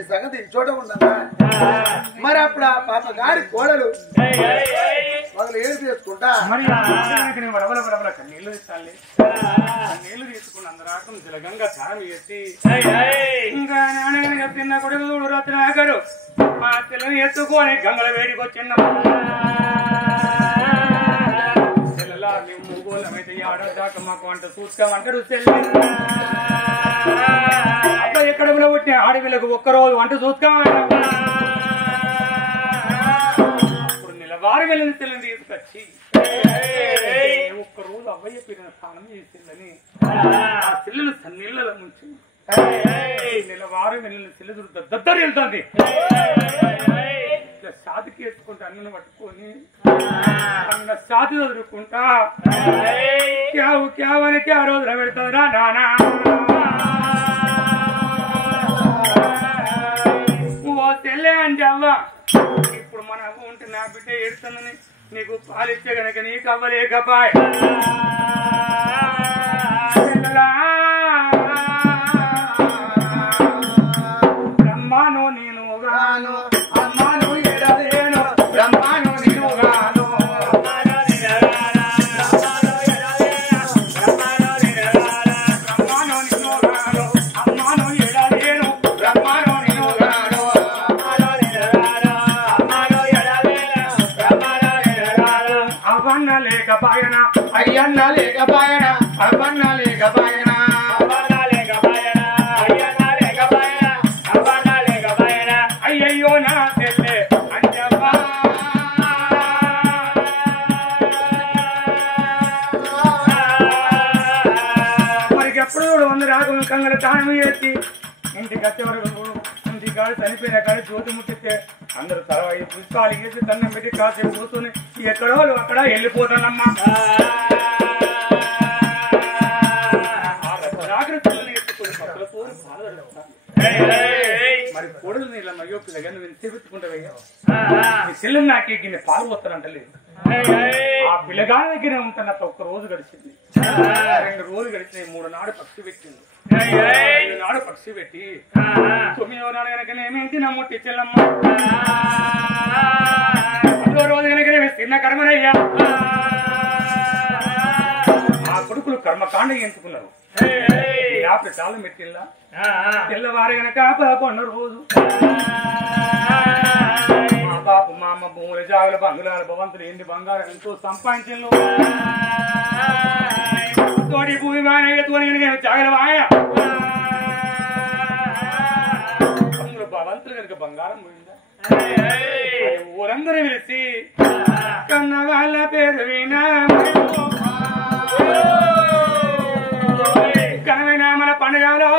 ఈ సంగతి ఈ చోట ఉండదా మరి అప్పుడు ఆ పాప గారి కోడలు మొదలు ఏడు చేసుకుంటా మరి వడవల కన్నీళ్లు తీస్తాను కన్నీళ్లు తీసుకుని అందరాకం జలగంగా చారం చేసి ఇంకా నాన్నగా తిన్న కొడుకు చూడు రత్నాకరు మా పిల్లని ఎత్తుకొని గంగల వేడికి వచ్చిన పిల్లలా మేము మూగోళమైతే ఆడదాకా మాకు వంట చూసుకోమంటారు అబ్బాయి ఎక్కడంలో పుట్టిన ఆడపిల్లకు ఒక్కరోజు వంట చూసుకోమంటారు అప్పుడు నిలవారి వెళ్ళిన పిల్లని తీసుకొచ్చి ఒక్కరోజు అబ్బాయి పిల్లల స్నానం చేసిందని ఆ పిల్లలు సన్నీళ్ళలో ముంచి నిలవారు వెళ్ళిన పిల్లలు దద్దరు వెళ్తుంది సాతికి వేసుకుంటే అన్నను పట్టుకొని అన్న సాతి చదువుకుంటా క్యావు క్యావనికి ఆ రోజున పెడతారా నానా ఓ తెల్లే అంటే అవ్వ ఇప్పుడు మన ఉంటే నా బిడ్డ ఏడుతుందని నీకు పాలిచ్చే గనక నీకు అవ్వలేకపాయ్ బ్రహ్మాను నేను గాను అమ్మాను ఎడలేను బ్రహ్మాను నేను గాను లేకపాయన అయ్యన్న లేకపాయన అవ్వన్న లేకపాయన అయ్యయ్యో నా తెల్లే అంజవ్వా మరికి ఎప్పుడు వంద రాగం కంగల తాను చేసి ఇంటికి వచ్చేవరకు ఇంటి కాడు చనిపోయిన కాడు జ్యోతి ముట్టిస్తే అందరూ తర్వాత పుష్పాలు వేసి దండం పెట్టి కాసేపు కూర్చొని ఎక్కడో అక్కడ వెళ్ళిపోతానమ్మా మరి కోడలు నీళ్ళ అయ్యో పిల్లగా నువ్వు తెచ్చుకుంటావయ్యా నీ చెల్లెలు నాకే గిన్నె పాలు పోతానంటలేదు ఆ పిల్లగాని దగ్గరే ఉంటాను ఒక్క రోజు గడిచింది 2 రోజులు గడిచినాయి 3 నాడు పక్షి పెట్టింది 5 నాడు పక్షి పెట్టి 9వ నాడు కనుక ఏమేంటి నా ముట్టి చెల్లమ్మ 10వ రోజు కనుక చిన్న కర్మనయ్యా ఆ కొడుకులు కర్మకాండ ఎంచుకున్నారు యాభై సార్లు పెట్టిల్లా తెల్లవారు గనక 11 రోజు మా బాపు మా అమ్మ భూముల జాగుల బంగుళాల భవంతులు ఎన్ని బంగారం ఎంతో సంపాదించు తోడి భూమి మానయ్యతోని జాగల వాయ భవంతులు కనుక బంగారం పోయిందా ఊరందరూ పిలిచి కన్న వాళ్ళ పేరు వినా ఘనమైన మన పండుగలో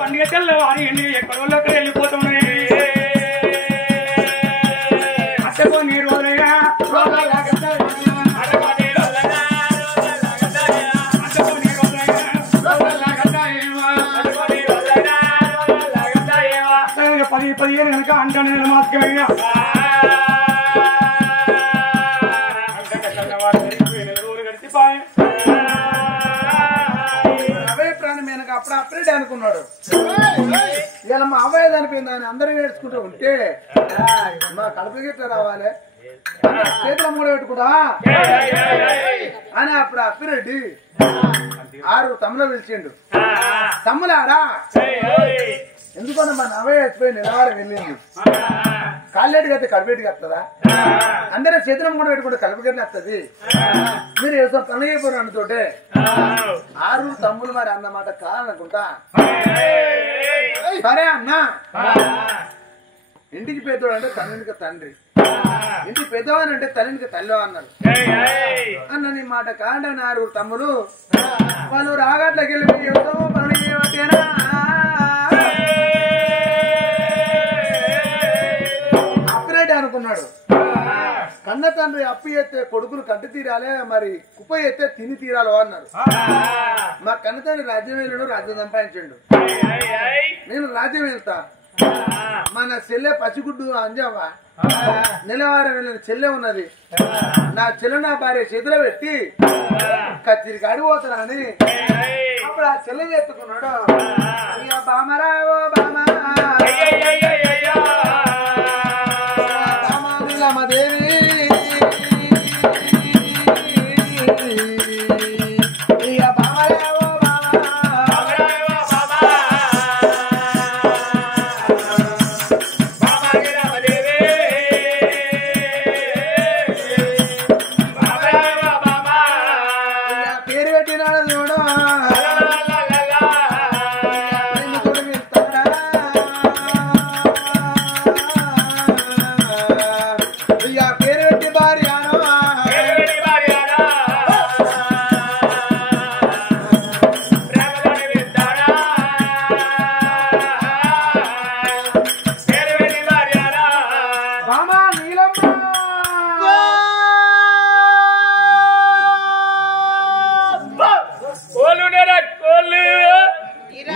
పండుగ తెల్లవారి ఎక్కడో వెళ్ళిపోతున్నాయి అసలు నీ రోజులైనా పది కనుక అంటాను మాత్రమే అవే ప్రాణం వెనక అప్పుడు అప్పుడే అనుకున్నాడు ఇలా మా అవ్వయ్య చనిపోయింది అని అందరూ నేర్చుకుంటూ ఉంటే మా కడుపు గిట్ట రావాలి చేతుల మూడ పెట్టుకుంటా అని అప్పుడు అప్పిరెడ్డి 6 తమ్ములు పిలిచిండు తమ్ములారా ఎందుకన్నా మా నవ్వయ్య వచ్చిపోయి నిలవారం వెళ్ళింది కాళ్ళేటికి అయితే కడుపేటికి వస్తుందా అందరూ చేతుల మూడ పెట్టుకుంటే కలుపుకని వస్తుంది మీరు ఏదో కన్నయ్యపోయిన అందుతోటే 6 తమ్ములు మరి అన్నమాట కాదనుకుంటా సరే అన్నా ఇంటికి పెద్దోడు అంటే తండ్రికి తండ్రి ఇంటి పెద్దవాని అంటే తల్లికి తల్లి అన్నారు అన్న నీ మాట కాండ నారు తమ్ముడు వాళ్ళు రాగట్లకి వెళ్ళి పనులు చేయవట్టేనా అప్పుడేంటి అనుకున్నాడు కన్న తండ్రి అప్పు ఎత్తే కొడుకులు కంటి తీరాలే మరి కుప్ప ఎత్తే తిని తీరాలో అన్నారు మా కన్న తండ్రి రాజ్యం వెళ్ళాడు రాజ్యం సంపాదించండు నేను రాజ్యం వెళ్తా మన చెల్లె పచ్చిగుడ్డు అంజావా నెలవారం వెళ్ళిన చెల్లె ఉన్నది నా చెల్లె నా భార్య చేతిలో పెట్టి కత్తిరికి అడిగిపోతానని అప్పుడు ఆ చెల్లె ఎత్తుకున్నాడు ఇక బామరా ఓ బామా దేవి ఇక బామరా ఓ పేరు పెట్టినాడు చూడు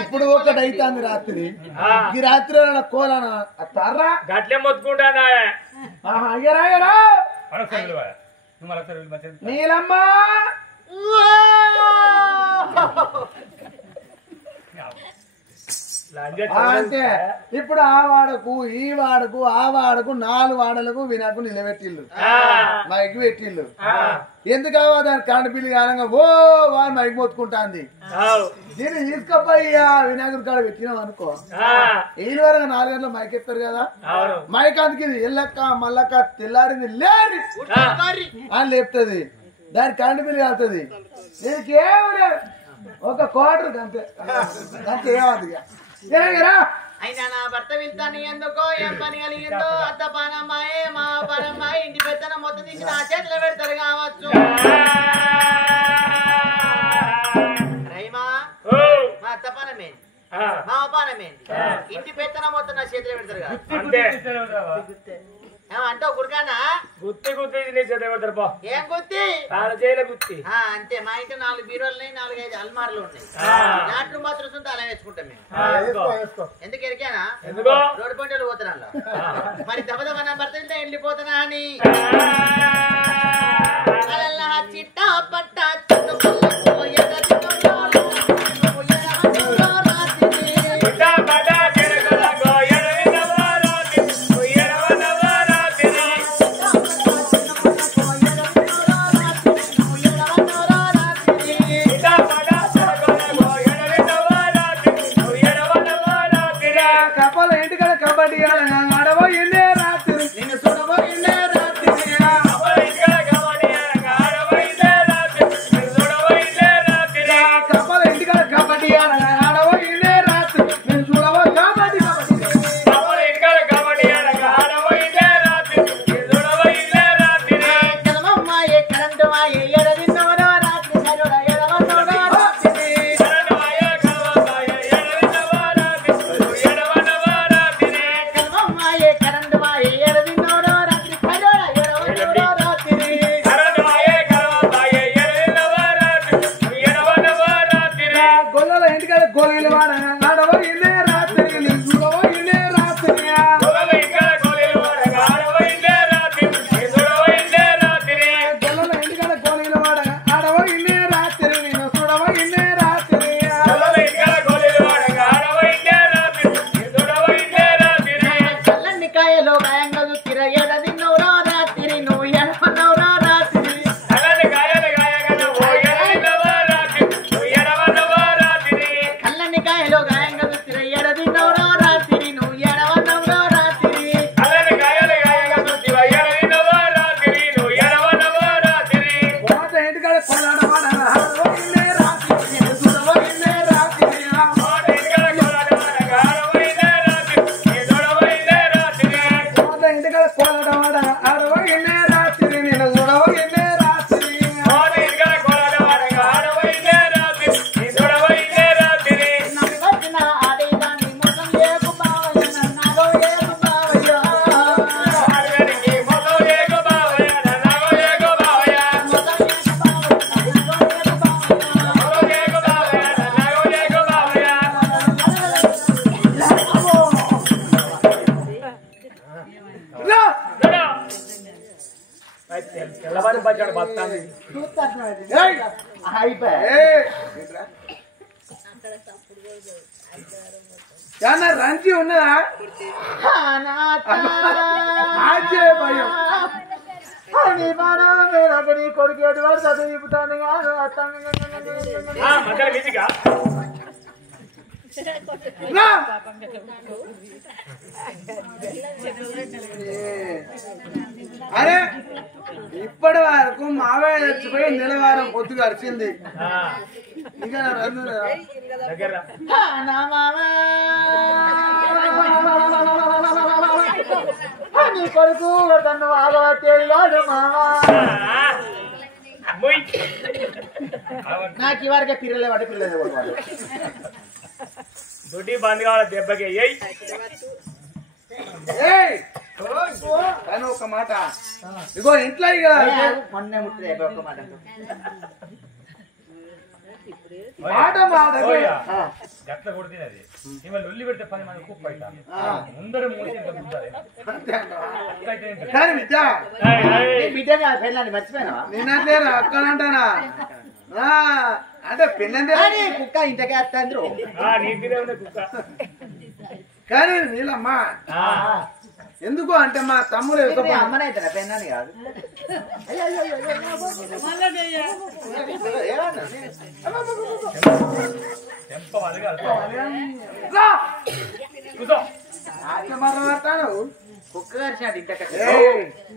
ఇప్పుడు ఒకటైతాంది రాత్రి ఈ రాత్రి కోలనా తర్రా గట్లే మొత్తుకుంటానా నీలమ్మ అంటే ఇప్పుడు ఆ వాడకు ఈ వాడకు ఆ వాడకు 4 వాడలకు వినాకు నిలబెట్టిల్లు మైకి పెట్టిల్లు ఎందుకవా దాని కరెంట్ బిల్లు కాలంగా ఓ వాడు మైకి మొత్తుకుంటాంది దీన్ని తీసుకపోయి వినాయకుడి కాడ పెట్టినాం అనుకో ఈ వరకు 4 గంటల మైక్ ఎత్తారు కదా మైక్ అందుకు ఎల్లక్క మల్లక్క తెల్లారింది లేని అని లేపుతుంది దాని కరెంట్ బిల్లు కాలుతుంది దీనికేం లేదు ఒక క్వార్టర్ అంతే అంతే ఏమంది అయినా నా భర్త వెళ్తాను ఎందుకో ఏం పని కలిగిందో అత్త పనమ్మాయే మా పనమ్మాయి ఇంటి పెద్దన మొత్తం తీసి నా చేతిలో పెడతారు కావచ్చు రైమా మా అత్త పనమేంది మా పానమేంది ఇంటి పెద్దన మొత్తం నా చేతిలో పెడతారు కావచ్చు అంటే గురికానా గుత్తి గుత్తి పెడతారు ఏం గుత్తి గుత్తి అంతే మా ఇంటి 4 బీరోలు 4-5 అల్మార్లు ఉన్నాయి నాట్లు మాత్రం సొంత అలా వేసుకుంటాం మేము ఎందుకు ఎరికానా రోడ్డు పంటలు పోతున్నా మరి దెబ్బ నా భర్త వెళ్తే వెళ్ళిపోతున్నా అని చిట్టా పట్టా కరెంట్ తెల్లవారి బచ్చాడు బతాంది ఏయ్! ఏయ్! ఏంట్రా? చాలా రంచి ఉన్నదా ఆచే భయం కొడుకేడు వాడు చదువుతాను మధ్యలో మీదిగా రా! అరే ఇప్పటి వరకు మావయ్య చచ్చిపోయి నెలవారం పొద్దు గడిచింది ఇంకా నా రన్ను లేదా? దగ్గర నీ కొడుకు తను ఆగబట్టేడు మామా నాకు ఇవరకే పిల్లలే వాటి పిల్లలే వాళ్ళు దుడ్డి బంద్ కావాలి దెబ్బకి ఏయ్ ఏయ్! కానీ ఒక మాట ఇగో ఇంట్లో ఇక మొన్నే ముట్టిదే ఒక మాట మాట మా దగ్గర గట్ల కొడుతున్నది ఇవాళ ఉల్లి పెడితే 10 మంది కుప్ప అవుతాను ముందర మూసి కానీ విద్య బిడ్డని పెళ్ళాన్ని మర్చిపోయినా నేనంటే అక్కనంటానా అంటే పెళ్ళంటే కుక్క ఇంతకే వస్తాండ్రు నీటిలో ఉన్న కుక్క కానీ నీళ్ళమ్మా ఎందుకు అంటే మా తమ్ముడు అమ్మనైతే పెళ్ళాన్ని కాదు చెంప మాట్లాడతాను కుక్క గారిచాడు ఇంతకే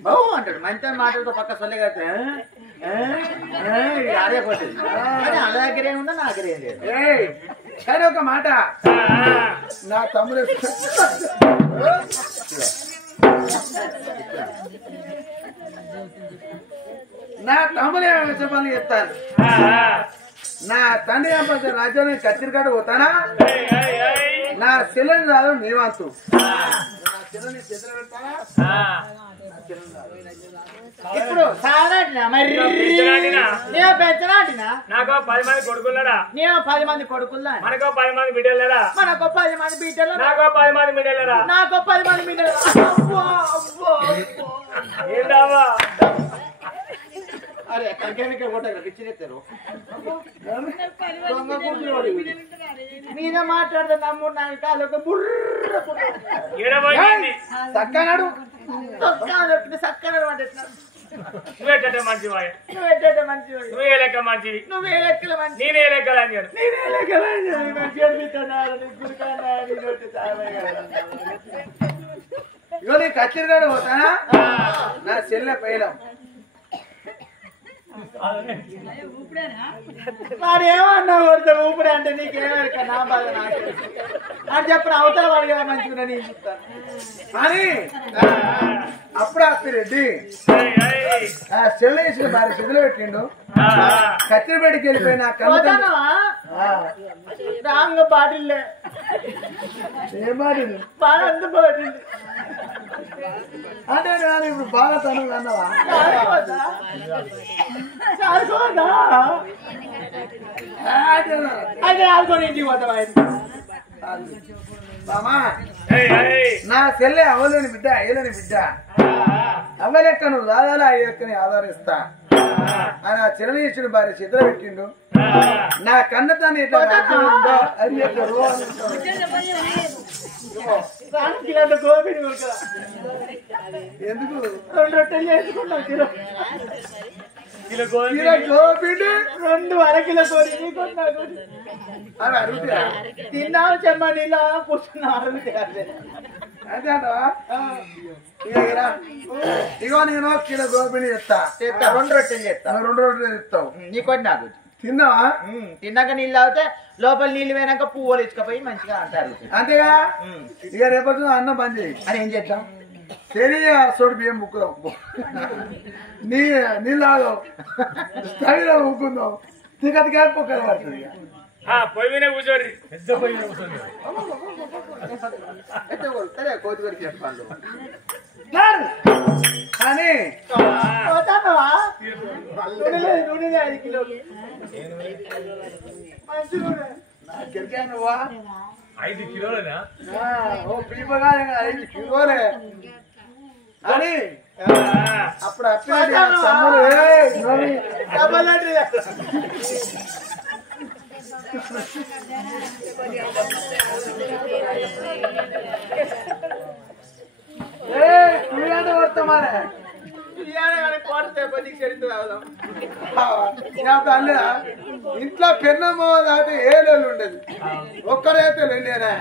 బావు అంటాడు మంచి మాటలతో పక్క సొల్లె కడితే అదే పోతుంది కానీ వాళ్ళ దగ్గరే ఉన్నా నా దగ్గర ఏం లేదు కానీ ఒక మాట నా తమ్ముడు నా తమ్ముడు చెప్పని చెప్తాను నా తండ్రి సంపాదించిన రాజ్యాన్ని కత్తిరికాడు పోతానా నా చెల్లెని రాదు నీవంతు చెల్లెని చేతులు పెడతానా ఇప్పుడు సాధారణ మరి నేను పెంచనాటినా నాకు 10 మంది కొడుకులడా నేను 10 మంది కొడుకుల్లా మనకో 10 మంది బిడ్డలడా మనకు 10 మంది బిడ్డలు నాకో 10 మంది బిడ్డలడా నాకు 10 మంది బిడ్డలు ఏంటావా అరే కంకెమిక కొట్టగా పిచ్చిరెత్తారు మీద మాట్లాడితే నమ్ము నా కాళ్ళకు బుర్ర ఏడబోయింది చక్కనాడు సక్కన అంటే నువ్వేట మంచి వాయ నువ్వు మంచి నువ్వే లెక్క మంచివి నువ్వే లెక్కల మంచి నేనే లెక్కలు అన్నాడు ఇగో నీ కత్తిరికాడు పోతానా నా చెల్లె పైలం వాడేమన్నా కొడతాడు ఊపిరి అంటే నీకేమో నా బాధ నాకు అని చెప్పిన అవతల వాడిగా మంచిగా నేను చెప్తాను అని అప్పుడు అప్పిరెడ్డి ఆ చెల్లె వేసిన భార్య చెదులు పెట్టిండు కత్తిరిపేటకి వెళ్ళిపోయిన రాంగ బాటిల్లే ఏమాడింది బాగా అంత బాటిల్ అంటే నేను ఇప్పుడు బాగా తను అన్నవా అదే ఆడుకొని ఇంటికి పోతావా మామా నా చెల్లె అవ్వలేని బిడ్డ అయ్యలేని బిడ్డ అవ్వలెక్క నువ్వు దాదాలు అయ్యక్కని ఆధారిస్తా ఆయన ఆ చిరణీశ్వరుడు భార్య చిత్ర పెట్టిండు నా కన్నతాన్ని ఎట్లా రాజ్యం ఉందో అది ఎట్లా గోపిని ఎందుకు 2 రొట్టెలు చేసుకుంటావు గోపిండి 2 అరకిలో కోరి కొన్నాడు అవి అడుగుతా తిన్నావు చెమ్మ నీళ్ళ కూర్చున్నారు అదే ఇగో నేను కిలో గోపిని చెప్తా 2 రొట్టెలు చేస్తా 2 రోజులు ఇస్తావు నీకోటి నాకు తిన్నావా తిన్నాక నీళ్ళు అవుతే లోపల నీళ్ళు పోయినాక పువ్వులు ఇచ్చుకపోయి మంచిగా అంటారు అంతేగా ఇక రేపటి అన్నం బంద్ చేయి అని ఏం చేద్దాం సరే సోడు బియ్యం ముక్కుదాం నీళ్ళు స్థాయిలో ముక్కుందాం తికతి కాకపోక పడుతుంది పొయ్యి మీద కూర్చోరి పెద్ద పొయ్యి మీద కూర్చోండి కోతి కొరికి చెప్పాలి కానీ నూనె 5 కిలోలు గిరికా నువ్వా 5 కిలోలేనా ఓ పీపగా 5 కిలోలే అని అప్పుడు అప్పిరెడ్డి తమ్ముడు ఏయ్, నోమి. ఏయ్, నువ్వేంటి కొడతామారే? అల్లా ఇంట్లో పెన్నమ్మో దాటి ఏ లోళ్ళు ఉండదు, ఒక్కరైతే వెళ్ళేనా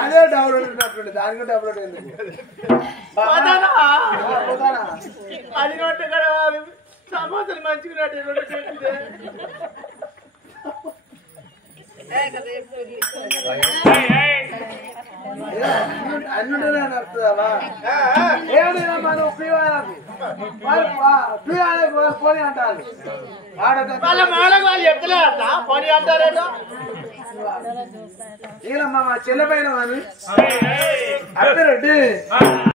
అదే డౌన్ ఉన్నట్టుండే, దానికి డబ్బులు ఎందుకు అది నోట్ కూడా సమోసాలు మంచిగా అన్నుంటే నడుతుందావా? ఏమైనా మనం పివాలకు పోనీ అంటారు. వాళ్ళు చెప్తలేదా పోనీ అంటారేటో ఈయనమ్మా మా చెల్లెపైన అప్పిరెడ్డి